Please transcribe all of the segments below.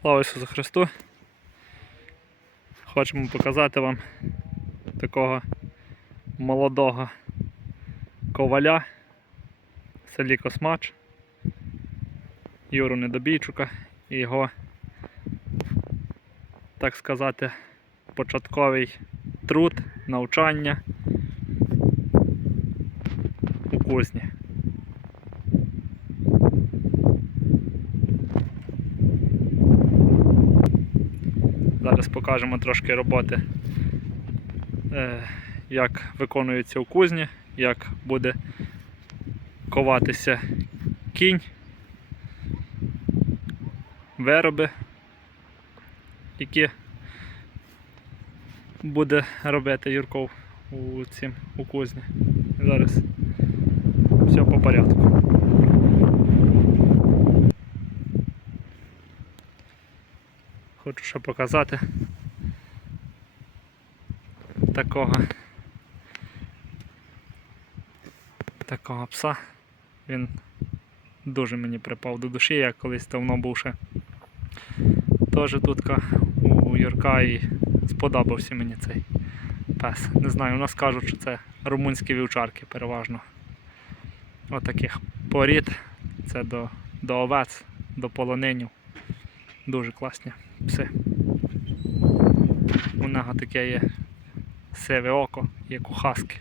Слава Ісусу Христу! Хочемо показати вам такого молодого коваля в селі Космач Юру Недобійчука і його, так сказати, початковий труд, навчання у кузні. Зараз покажемо трошки роботи, е, як виконується у кузні, як буде коватися кінь, вироби, які буде робити Юрков у, цім, у кузні. Зараз все по порядку. Хочу ще показати такого такого пса. Він дуже мені припав до душі, я колись давно був ще теж тут у Юрка і сподобався мені цей пес. Не знаю, у нас кажуть, що це румунські вівчарки переважно. Отаких порід. Це до, до овець, до полонинів. Дуже класні пси. У нього таке є сиве око, як у хаски.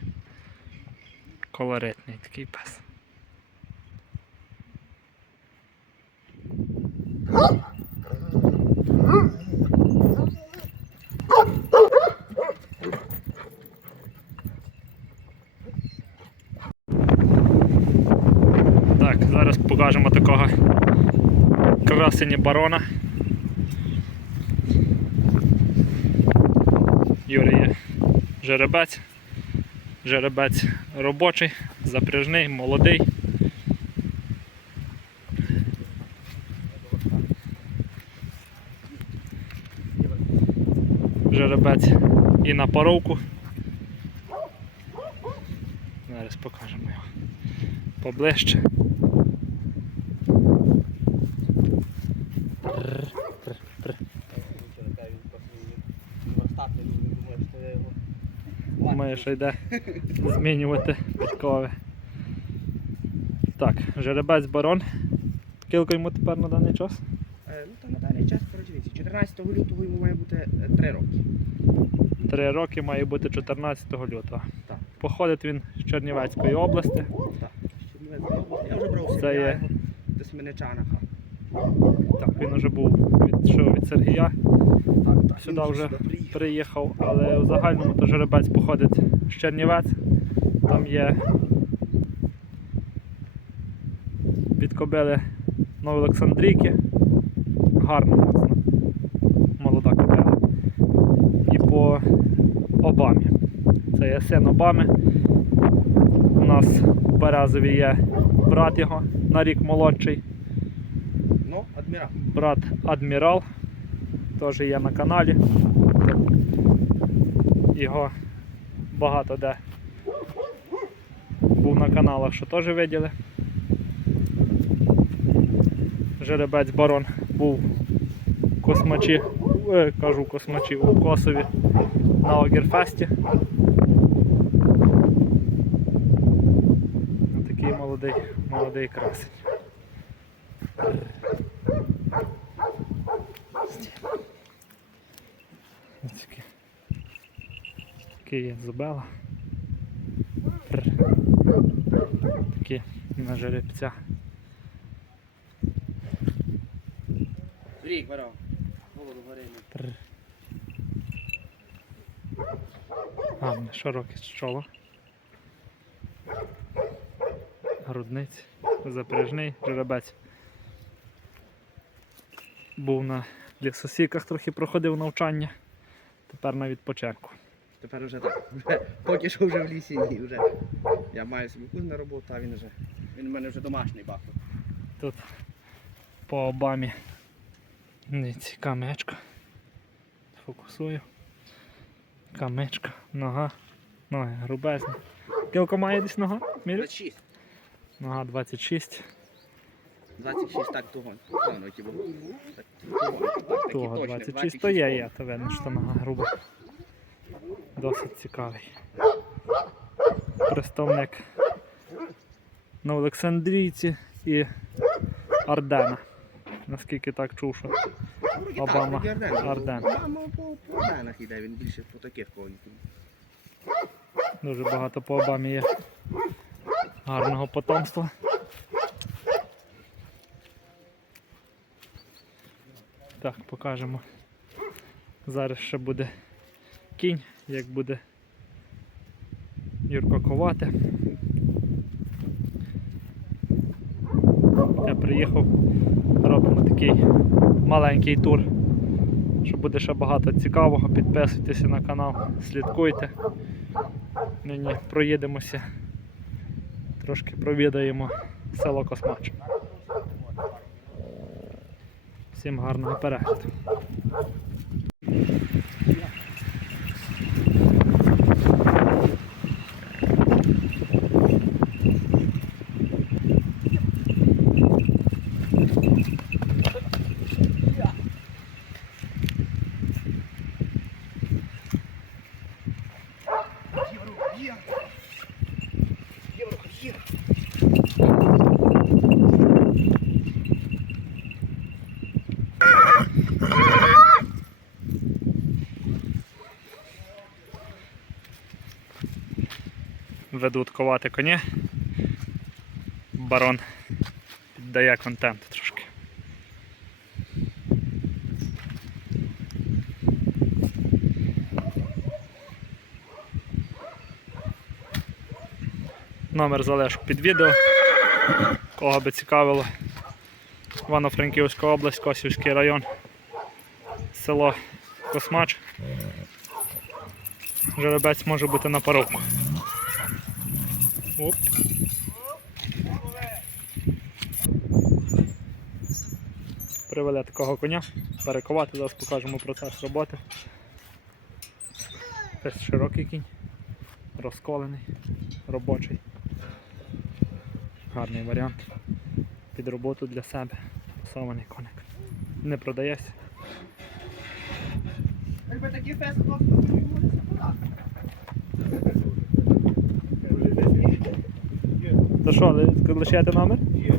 Колоритний такий пес. Так, зараз покажемо такого красені барона. Юрій жеребець. Жеребець робочий, запряжний, молодий. Жеребець і на паровку. Зараз покажемо його поближче. Думаю, що йде змінювати підкови. Так, жеребець барон. Скільки йому тепер на даний час? Е, Ну то на даний час передивіться. 14 лютого йому має бути 3 роки. Три роки має бути 14 лютого. Так. Походить він з Чернівецької області. Так. Чернівецька область. Я вже брав Це є- до Сменичанаха. Так, він вже був від, що від Сергія, Так, так. Сюди вже приїхав. приїхав, але у загальному то жеребець походить з Чернівець. Там є від кобили Новоолександрійки. Гарна моцна. Молода кобила. І по Обамі. Це є син Обами. У нас в Березові є брат його на рік молодший. Адмірал. брат Адмірал, теж є на каналі. Його багато де був на каналах, що теж виділи. Жеребець барон був космачі, е, кажу космачі у Косові на Огірфесті. Такий молодий, молодий красень. Ось такі. Такі є зубела. Такі на жеребця. Рік брав. Голову. Пр. Гарне, широке чоло. Грудниць, запряжний жеребець. Був на лісосіках, трохи проходив навчання. Тепер на відпочинку. Тепер вже так. Вже, поки що вже в лісі ні. Вже. Я маю собі кузну роботу, а він вже. Він у мене вже домашній бахнув. Тут по Обамі Дивіться, камечка. Фокусую. Камечка, нога. Ноги грубезні. Кілко має десь нога? Мірю? 26. Нога 26. 26 так того. Воно типу. Так, того, точно, 26. То є, є, то видно, що нога груба. Досить цікавий. Представник на Олександрійці і Ардена. Наскільки так чув, що Обама. Арден. По, Арденах іде, він більше по таких когось. дуже багато по Обамі є гарного потомства. Так, покажемо. Зараз ще буде кінь, як буде Юрко ковати. Я приїхав, робимо такий маленький тур. Що буде ще багато цікавого, підписуйтеся на канал, слідкуйте. Нині проїдемося, трошки провідаємо село Космач. Всім гарного перегляду. Ведуть ковати коні. Барон піддає контент трошки. Номер залишу під відео. Кого би цікавило. Івано-Франківська область, Косівський район, село Космач. Жеребець може бути на паровку. Оп. Привели такого коня, перековати, зараз покажемо процес роботи. Ось широкий кінь, розколений, робочий. Гарний варіант. Під роботу для себе. Пасований коник. Не продається. Якби такі фест, То що, ли- лишаєте номер? Ні,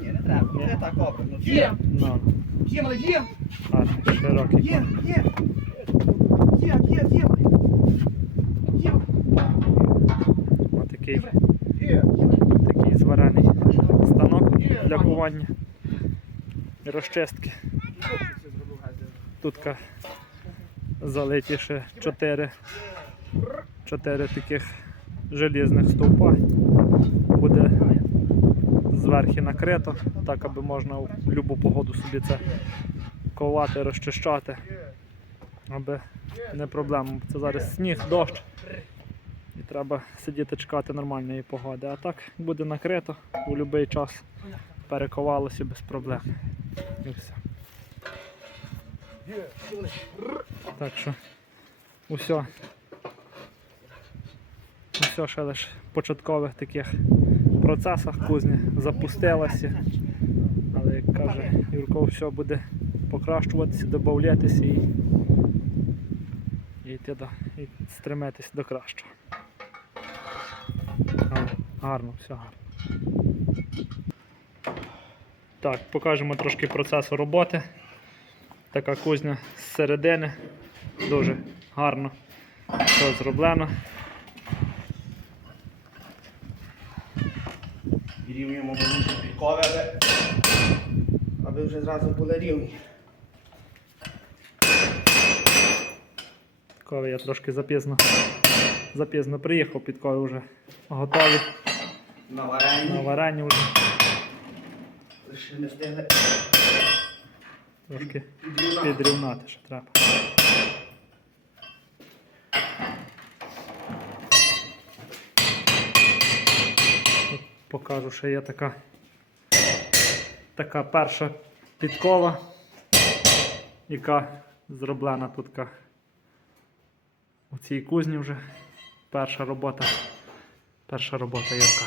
ні, не треба. Ні. Не так образно. Є! Ну, Є, але є! гарний, широкий. Є, є! Є, є, є! Є! Ось такий, Є! такий зварений станок для кування розчистки. Тут залиті ще 4, 4 таких желізних стовпа. Зверху накрито, так аби можна в будь-яку погоду собі це ковати, розчищати. Аби не проблема. Це зараз сніг, дощ. І треба сидіти чекати нормальної погоди. А так буде накрито у будь-який час перековалося без проблем. І все. Так що усе. Усе ще лише початкових таких процесах кузня запустилася. Але як каже Юрко, все буде покращуватися, додатися і, і йти до, і стремитися до кращого. Але гарно, все гарно. Так, покажемо трошки процесу роботи. Така кузня з середини. Дуже гарно все зроблено. Рівнюємо великі підкови, аби, аби вже зразу були рівні. Коли я трошки запізно, запізно приїхав, підкови вже готові. На На варені. варені вже Лише не встигли трошки підрівнати. підрівнати ще треба. Покажу, що є така, така перша підкова яка зроблена тут у цій кузні вже. Перша робота. Перша робота Юрка.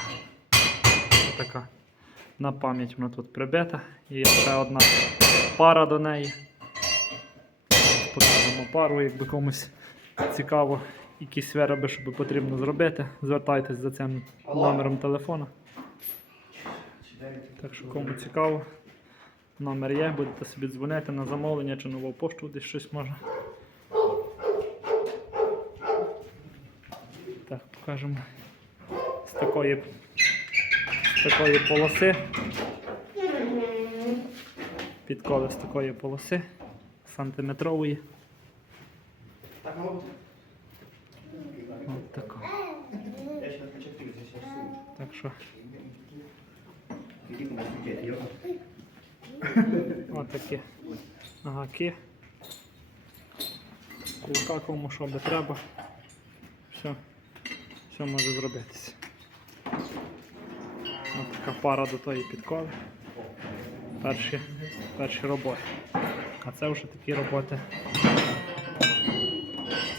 Така. На пам'ять вона тут прибита. І є ще одна пара до неї. Покажемо пару, якби комусь цікаво, якісь вироби, що потрібно зробити. Звертайтесь за цим номером телефона. Так що кому цікаво, номер є, будете собі дзвонити на замовлення чи нову пошту десь щось може. Так, покажемо з такої, з такої полоси. Підколи з такої полоси сантиметрової. От така. Так що отакі гаки. Кулка кому що би треба. Все, все може зробитися. Ось така пара до тої підкови. Перші, перші роботи. А це вже такі роботи.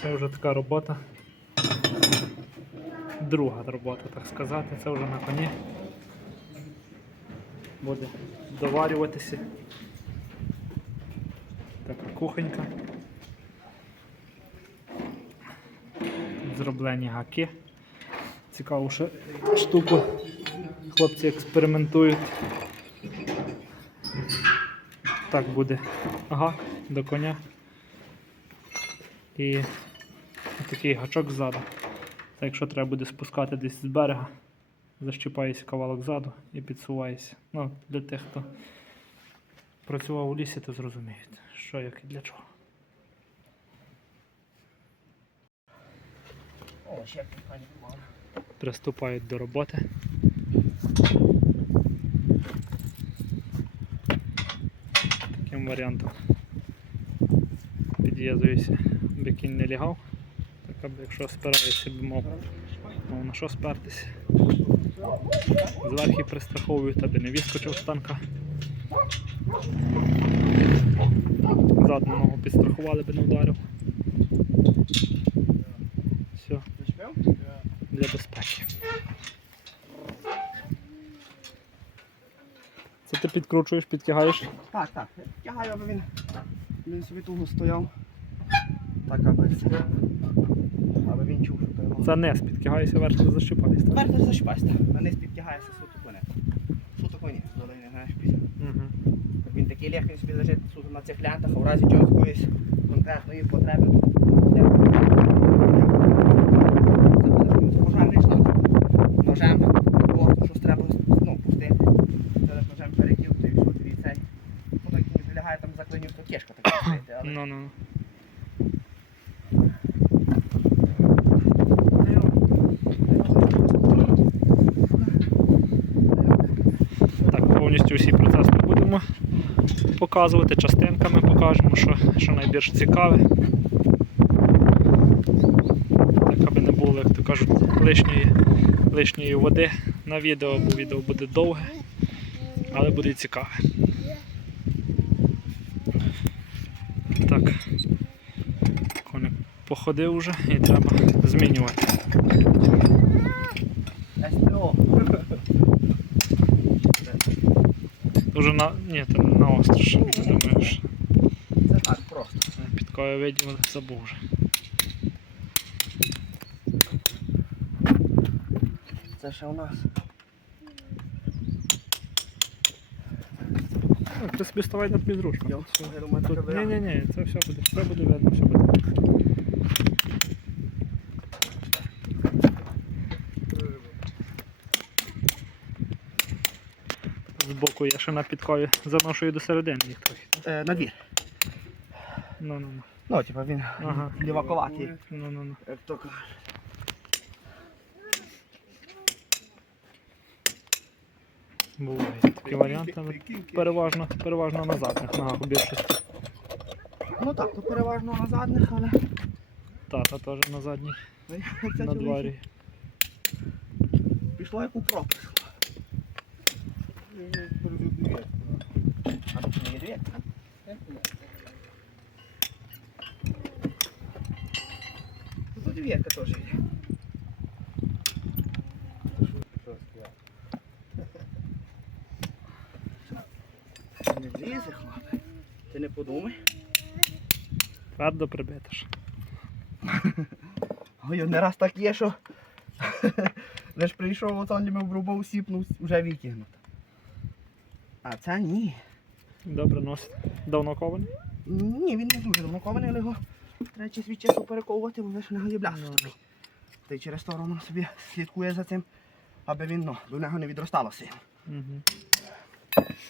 Це вже така робота. Друга робота, так сказати. Це вже на коні. Буде доварюватися. Така кухонька. Зроблені гаки. Цікаву штуку. Хлопці експериментують. Так буде гак до коня. І такий гачок ззаду. Та якщо треба буде спускати десь з берега, защіпаєшся кавалок ззаду і підсуваєшся. Ну, для тих, хто працював у лісі, то зрозуміють, що як і для чого. О, ще. Приступають до роботи. Таким варіантом підв'язуюся, аби кінь не лягав. Так аби якщо спираєшся, би мав, мав на що спертися. Зверху пристраховують, аби не вискочив з танка. Задню ногу підстрахували, би не вдарив. Все, для безпеки. Це ти підкручуєш, підтягаєш. Так, так. Тягаю, аби він, він собі туго стояв. Так, аби. Аби він чув, що то його. Це низ, підтягаєшся, верх не защіпаєшся. Тепер ти зашпасть, на низ підтягається суто коне. Суто коні, додай не знаєш після. Угу. Він такий легкий він собі лежить суто на цих лентах, а в разі чогось якоїсь конкретної потреби. Ножем не йшла. Ножем, або щось треба ну, пустити. Коли ножем переків, то і все, тоді цей. Так він лягає там заклинів, то кішка така. Ну, ну. Так, повністю всі процес не будемо показувати, частинками покажемо, що, що найбільш цікаве. Так, аби не було, як то кажуть, лишньої, лишньої води на відео, бо відео буде довге, але буде цікаве. Так. Коник походив вже і треба змінювати. Дуже на. Ні, не на остро, що ти думаєш. Це так просто. Під кою видів, забув вже. Це ще у нас. Так, ти собі ставай на думаю, Тут, ні, ні, ні, це все буде, все буде видно, все буде. Збоку я ще на підкові заношую до середини їх трохи. Е, на двір. Ну, ну, ну. Ну, типа він Ага. ліваковатий, Ну, ну, ну. як то кажуть. Бувають такі варіанти, але переважно, переважно на задних ногах у більшості. Ну так, то переважно на задних, але Тата теж на задній, це на дворі. пішло як у пропуск. Тут ветка тоже. Не влізе, хлопець. Ти не подумай. Твердо прибитиш. Ой, не раз так є, що лиш прийшов, от онлими в обрубав, сіпнув, вже витягнув. А це ні. Добре носить. Давно кований? Ні, він не дуже давно кований, але його треба час від часу перековувати, бо знаєш, в нього є бляс. Ну. Та й через сторону собі слідкує за цим, аби він ну, до нього не відростало сильно. Угу.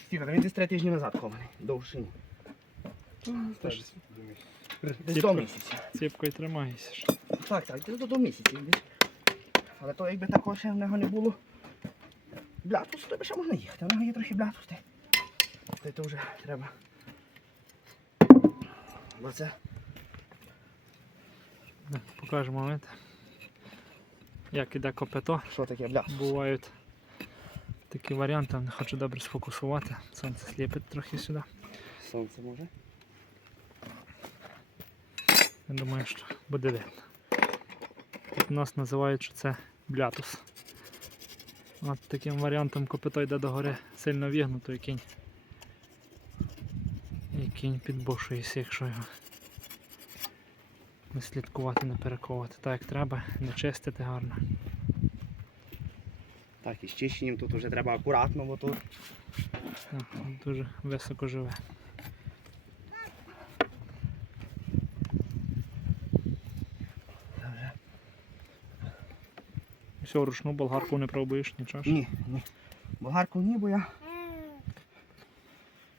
Стіга, він десь три тижні назад кований, довше ні. Десь до місяця. ціпкою тримаєшся. Так, так, десь до, до місяця. Але то якби такого ще в нього не було. Блятус, то би ще можна їхати, в нього є трохи блятусти. Та й то вже треба. Бо це Да, Покажемо момент. Як іде копито. що таке блятус? Бувають такі варіанти, не хочу добре сфокусувати. Сонце сліпить трохи сюди. Сонце може. Я думаю, що буде видно. Тут у нас називають, що це блятус. От таким варіантом копито йде догори сильно вігнуто і кінь. І кінь підбушується, якщо його не слідкувати, не перековувати так як треба, не чистити гарно. Так, і з чищенням тут вже треба акуратно, бо тут Так, дуже високо живе. Все, ручну болгарку не пробуєш, нічого. Ні, ні. Болгарку ні, бо я.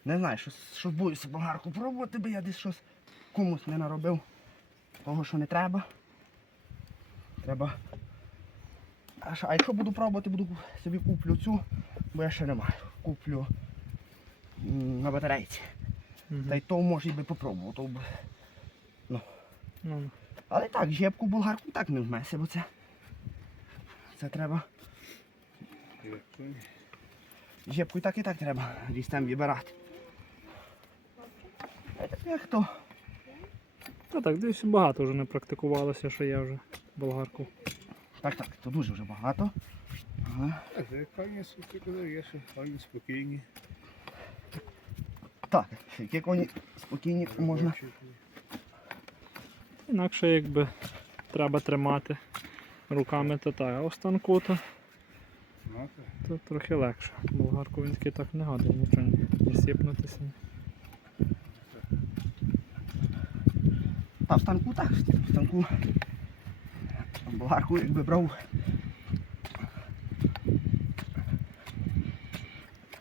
Не знаю, що, що боюся болгарку пробувати, бо я десь щось комусь не наробив. Того, що не треба. Треба. А, що- а якщо буду пробувати, буду собі куплю цю, бо я ще не маю. Куплю на батарейці. Мгм. Та й то може би попробував. То б... Ну, ну. Але так, жепку болгарку так не вмеся, бо це. Це треба. Жепку і так і так треба десь там вибирати. Як то? Та так, десь багато вже не практикувалося, що я вже болгарку. Так, так, то дуже вже багато. Ага. Коні що коні спокійні. Так, які коні спокійні можна. Інакше якби треба тримати руками, то так, а у станку то, то трохи легше. Болгарку він такий так не годить, нічого не, сіпнутися. Та в станку так, в станку. Болгарку якби брав.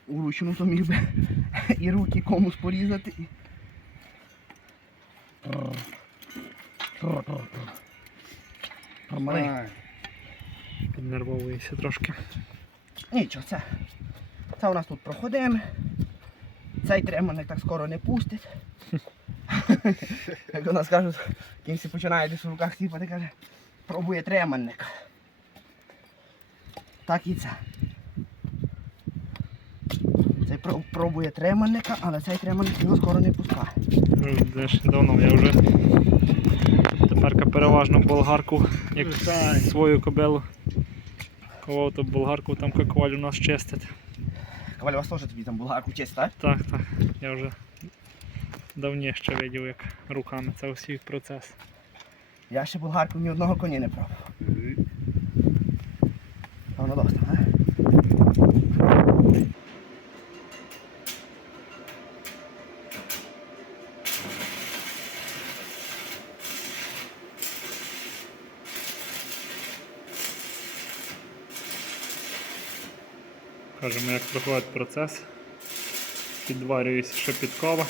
Уручну, то міг би і руки комусь порізати. І... Ай, трошки. Нічого, це. Це у нас тут проходимо. Цей триманик так скоро не пустить. Як у нас кажуть, кінці починає десь в руках сіпати, каже, пробує триманник. Так і це. Цей пробує триманника, але цей триманник його скоро не пускає. Вже ж давно я вже тепер переважно болгарку, як свою кобилу. Ковав то болгарку там какваль у нас чистить. Коваль, у вас теж тобі там булгарку чистить, так? Так, так. Я вже давніше видів, як руками це усій процес. Я ще булгарку ні одного коні не пробував. ой, А воно доста, а? Кажемо, як проходить процес. Підварюється підкова.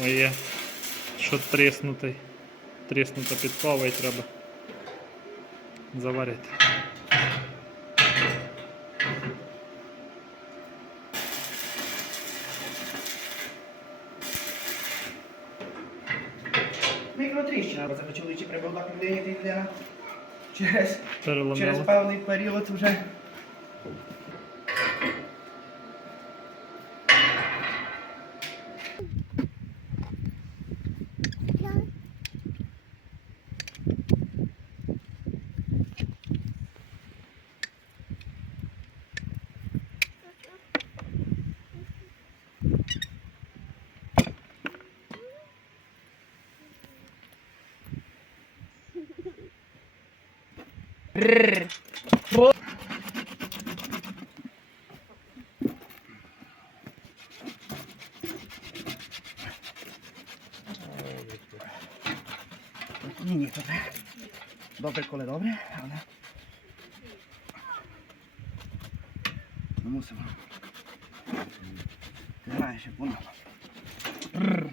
Моє, що тріснутий. Тріснута підкова і треба заварити. Мікротріщина, бо це чоловічий прибув так людині. Через Через певний період вже. Ні, ні, не. Добре, коли добре, але. Ми мусимо. Ти знаєш, як воно. Рррр.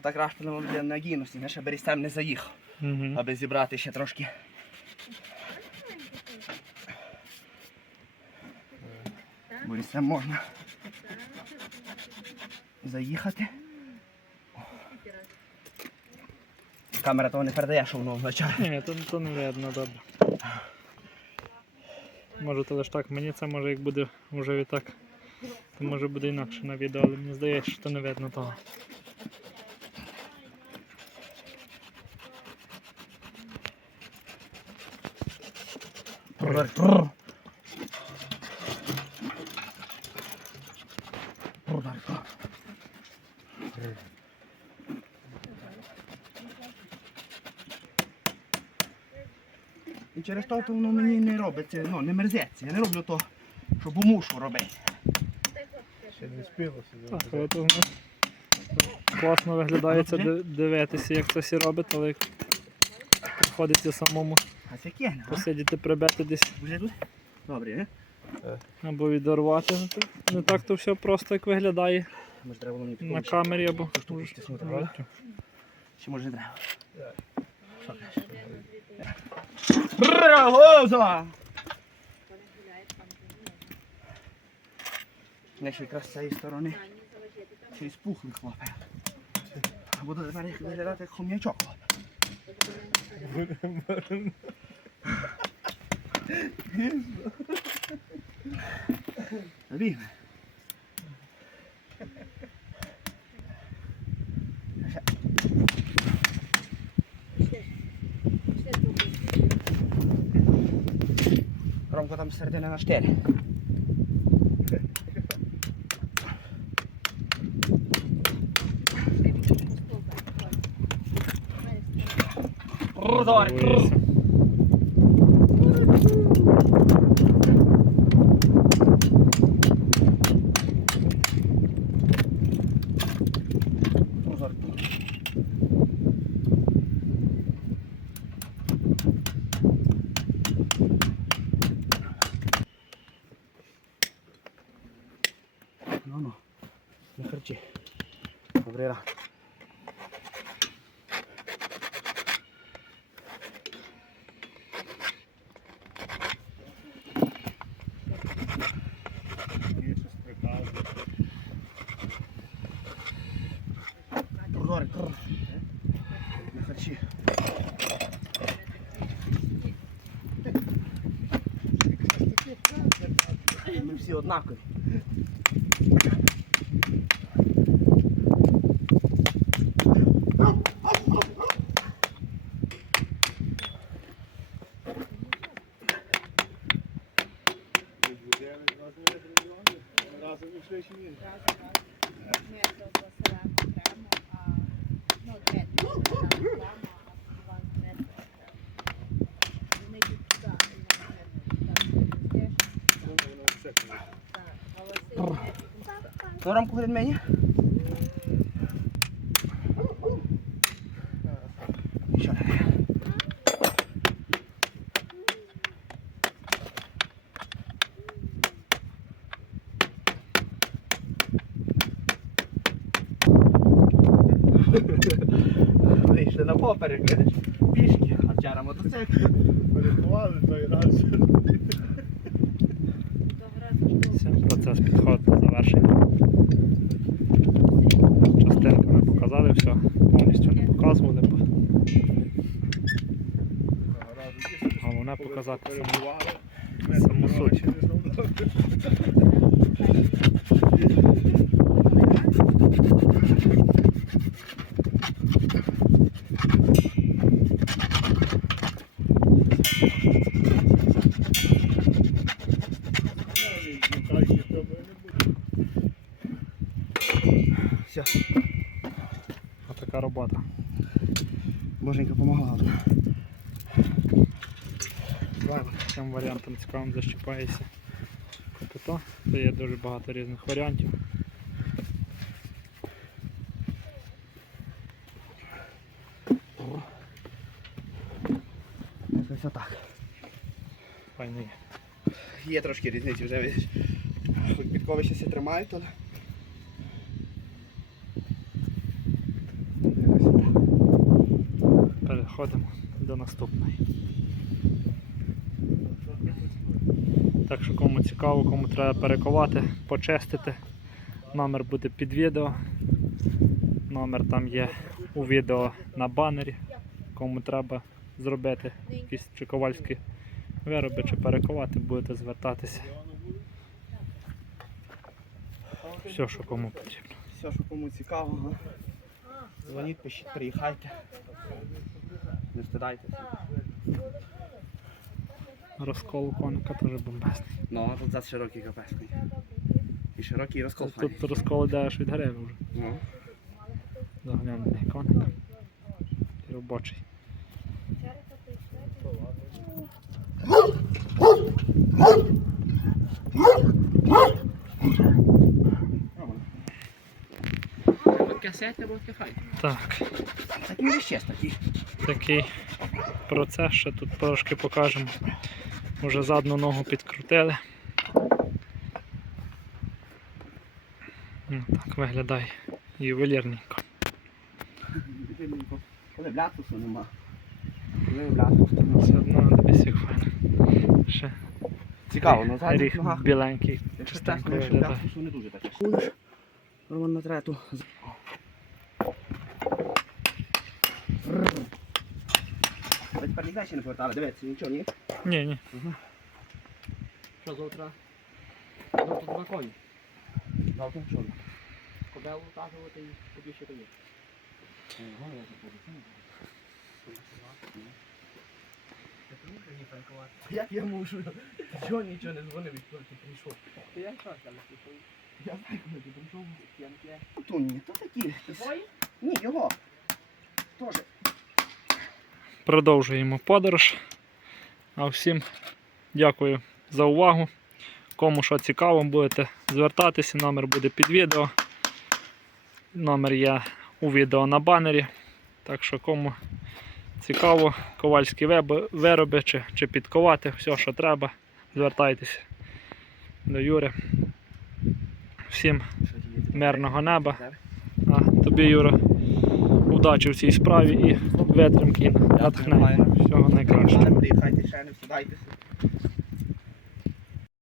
Це так раптом для надійності, не ще берестем не заїхав, Угу. аби зібрати ще трошки. Берестем можна заїхати. Камера того не передає, що воно означає. Ні, то, то не видно добре. Може то лише так, мені це може як буде вже відтак. То може буде інакше на відео, але мені здається, що то не видно того. Прррр. І через то воно мені не робиться, ну, не мерзеться. Я не роблю то, щоб мушу робити. Ще не спілося. Класно виглядає це ди- дивитися, як це всі робить, але як приходиться самому А це кегне, а? посидіти, прибити десь Вже тут? Добре, не? або відірвати. Ну, Не так то все просто як виглядає Може треба було мені на камері або? Чи може не треба? Брагоза! Не ще якраз з цієї сторони через пухлих хлопе. Буду тепер їх виглядати як хом'ячок. Рівно. Ромко там середина на 4. adoro. Ромку ходить мені. Що не? Вийшли на поперек, видиш, пішки, а вчора мотоцикл. Порятували той раз. Все, процес підходить до Головне показати варіантом цікавим защіпається копито. Це є дуже багато різних варіантів. Ось отак. Файно є. Є трошки різниці вже видиш. Хоч підкови ще всі тримають, але. Переходимо до наступної. Так що кому цікаво, кому треба перековати, почистити. Номер буде під відео. Номер там є у відео на банері. Кому треба зробити якісь чи ковальські вироби чи перековати, будете звертатися. Все, що кому потрібно. Все, що кому цікаво, дзвоніть, пишіть, приїхайте. Не стидайтеся. Розкол коника теж бомбезний. Ну, а тут зад широкий капесний. І широкий розкол Тут, тут розкол іде аж від гриви вже. Ну. Заглянений коник. І робочий. Так, Так ще такий. такий процес ще тут трошки покажемо. Уже задну ногу підкрутили. Ну, так виглядає ювелірненько. Коли блясусу нема. Коли блясусу. Все одно дивись як файно. Ще Цікаво, ну задніх ріг ногах. біленький. Чистенько виглядає. блясусу не дуже таке. Роман на трету. Тепер ніде ще не повертали, дивіться, нічого, ні? Ні, ні. Що завтра? Завтра два коні. Завтра що? Кобелу вказувати і тобі ще тоді. Як я можу? Чого нічого не дзвонив, коли ти прийшов? Ти як що там прийшов? Я знаю, коли ти прийшов, п'янки. То ні, то такі. Твої? Ні, його. Тоже. Продовжуємо подорож. А всім дякую за увагу. Кому що цікаво, будете звертатися, номер буде під відео. Номер є у відео на банері. Так що кому цікаво, ковальські вироби чи, чи підковати, все, що треба, звертайтеся до Юри. Всім мирного неба. А тобі, Юра, удачі в цій справі і витримки. Всього найкращого. Приїхайте ще, не встидайтеся.